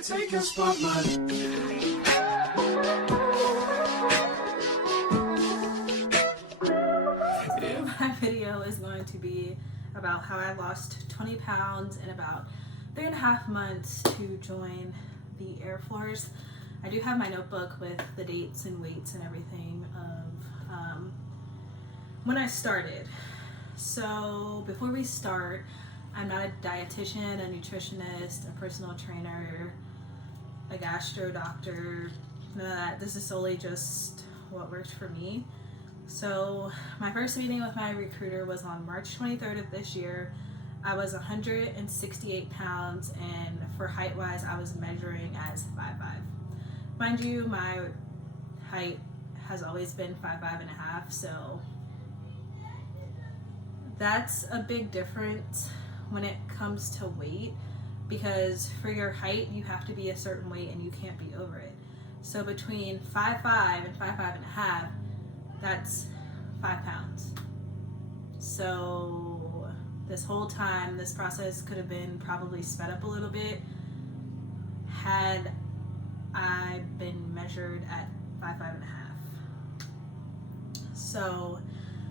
Take your spotlight. My video is going to be about how I lost 20 pounds in about 3.5 months to join the Air Force. I do have my notebook with the dates and weights and everything of when I started. So before we start, I'm not a dietitian, a nutritionist, a personal trainer, a gastro doctor, none of that. This is solely just what worked for me. So my first meeting with my recruiter was on March 23rd of this year. I was 168 pounds, and for height wise, I was measuring as 5'5". Mind you, my height has always been 5'5.5", so that's a big difference when it comes to weight, because for your height, you have to be a certain weight and you can't be over it. So between 5'5" and 5'5.5", that's 5 pounds. So this whole time, this process could have been probably sped up a little bit had I been measured at 5'5.5". So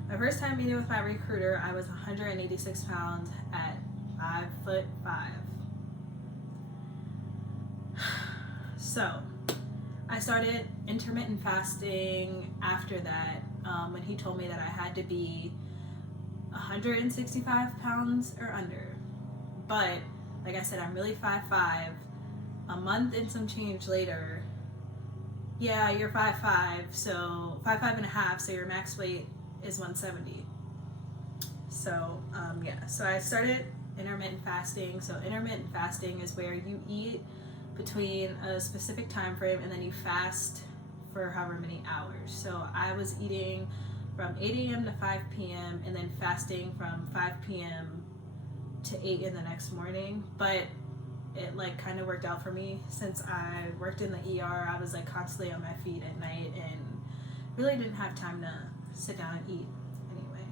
my first time meeting with my recruiter, I was 186 pounds at 5'5". So I started intermittent fasting after that, when he told me that I had to be 165 pounds or under. But like I said, I'm really 5'5". A month and some change later, yeah, you're 5'5", so 5'5.5", so your max weight is 170. So yeah, so I started intermittent fasting. So intermittent fasting is where you eat between a specific time frame and then you fast for however many hours. So I was eating from 8 a.m. to 5 p.m. and then fasting from 5 p.m. to 8 in the next morning. But it like kind of worked out for me since I worked in the ER. I was like constantly on my feet at night and really didn't have time to sit down and eat anyway.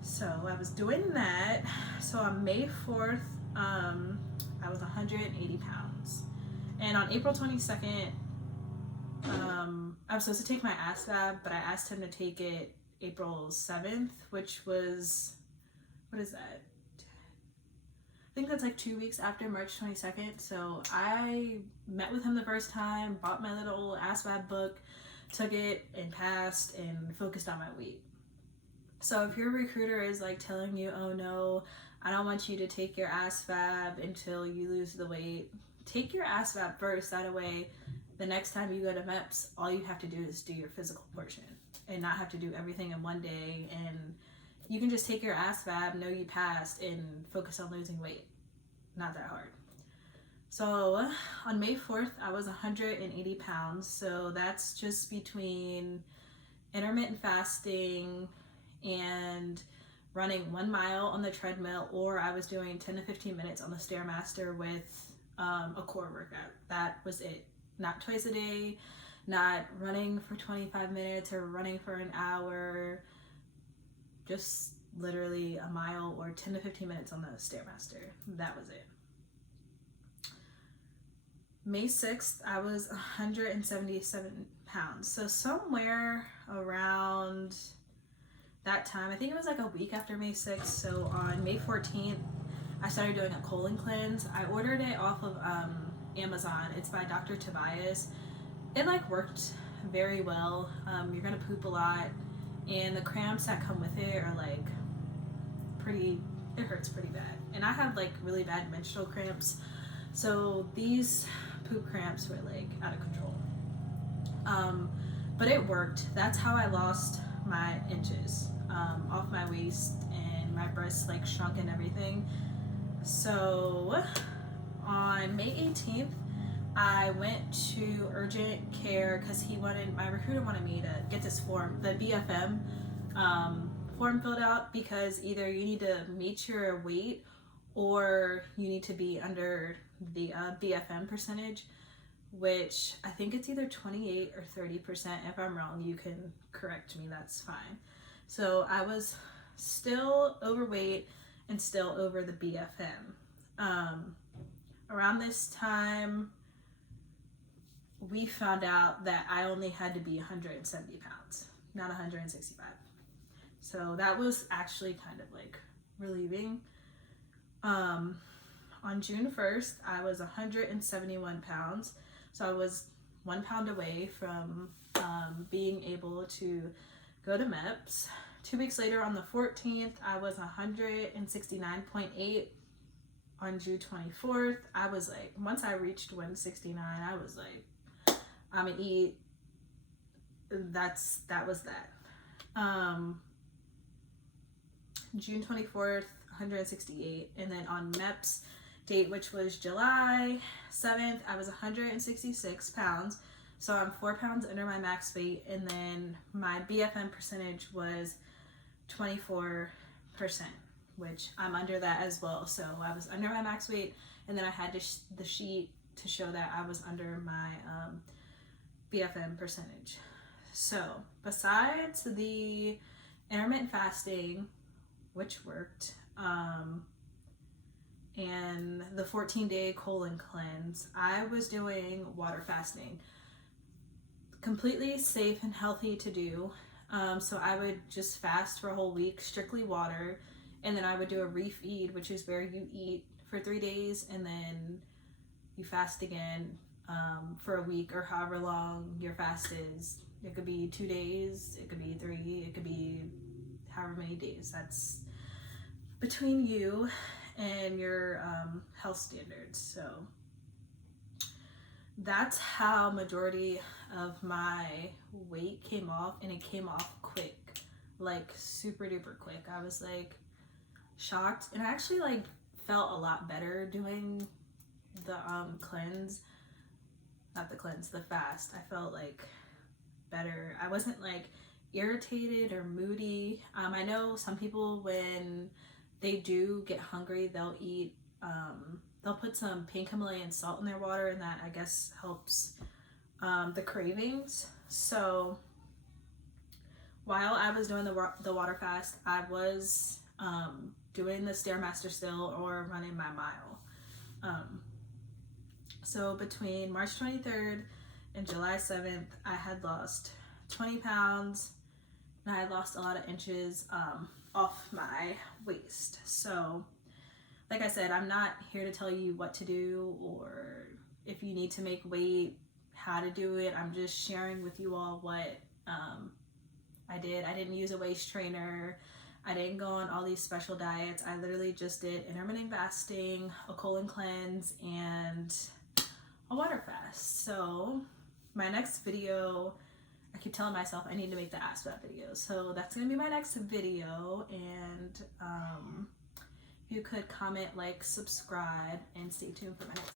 So I was doing that. So on May 4th, I was 180 pounds. And on April 22nd, I was supposed to take my ASVAB, but I asked him to take it April 7th, which was, what is that? I think that's like 2 weeks after March 22nd. So I met with him the first time, bought my little ASVAB book, took it and passed and focused on my weight. So if your recruiter is like telling you, oh no, I don't want you to take your ASVAB until you lose the weight, take your ASVAB first. That way, the next time you go to MEPS, all you have to do is do your physical portion and not have to do everything in one day. And you can just take your ASVAB, know you passed, and focus on losing weight. Not that hard. So on May 4th, I was 180 pounds. So that's just between intermittent fasting and running 1 mile on the treadmill, or I was doing 10 to 15 minutes on the Stairmaster with a core workout. That was it. Not twice a day, not running for 25 minutes or running for an hour, just literally a mile or 10 to 15 minutes on the Stairmaster. That was it. May 6th, I was 177 pounds. So somewhere around that time, I think it was like a week after May 6th. So on May 14th, I started doing a colon cleanse. I ordered it off of Amazon. It's by Dr. Tobias. It like worked very well. You're gonna poop a lot, and the cramps that come with it are like it hurts pretty bad. And I have like really bad menstrual cramps, so these poop cramps were like out of control. But it worked. That's how I lost my inches off my waist, and my breasts like shrunk and everything. So on May 18th, I went to urgent care because my recruiter wanted me to get this form, the BFM form filled out, because either you need to meet your weight or you need to be under the BFM percentage, which I think it's either 28 or 30%. If I'm wrong, you can correct me, that's fine. So I was still overweight and still over the BFM. around this time, we found out that I only had to be 170 pounds, not 165. So that was actually kind of like relieving. On June 1st, I was 171 pounds. So I was 1 pound away from being able to go to MEPS. 2 weeks later, on the 14th, I was 169.8. On June 24th, I was like, once I reached 169, I was like, I'm gonna eat. That was that. June 24th, 168. And then on MEPS date, which was July 7th, I was 166 pounds. So I'm 4 pounds under my max weight. And then my BFM percentage was 24%, which I'm under that as well. So I was under my max weight, and then I had the sheet to show that I was under my BFM percentage. So besides the intermittent fasting, which worked, and the 14-day colon cleanse, I was doing water fasting. Completely safe and healthy to do. So I would just fast for a whole week, strictly water, and then I would do a refeed, which is where you eat for 3 days and then you fast again for a week or however long your fast is. It could be 2 days, it could be 3, it could be however many days. That's between you and your health standards. So that's how majority of my weight came off, and it came off quick, like super duper quick. I was like shocked, and I actually like felt a lot better doing the the fast. I felt like better. I wasn't like irritated or moody. I know some people, when they do get hungry, they'll eat they'll put some pink Himalayan salt in their water, and that I guess helps the cravings. So while I was doing the water fast, I was doing the Stairmaster still, or running my mile. So between March 23rd and July 7th, I had lost 20 pounds, and I had lost a lot of inches off my waist. So like I said, I'm not here to tell you what to do or if you need to make weight, how to do it. I'm just sharing with you all what I did. I didn't use a waist trainer. I didn't go on all these special diets. I literally just did intermittent fasting, a colon cleanse, and a water fast. So my next video, I keep telling myself I need to make the ASVAB video. So that's going to be my next video. And you could comment, like, subscribe, and stay tuned for my next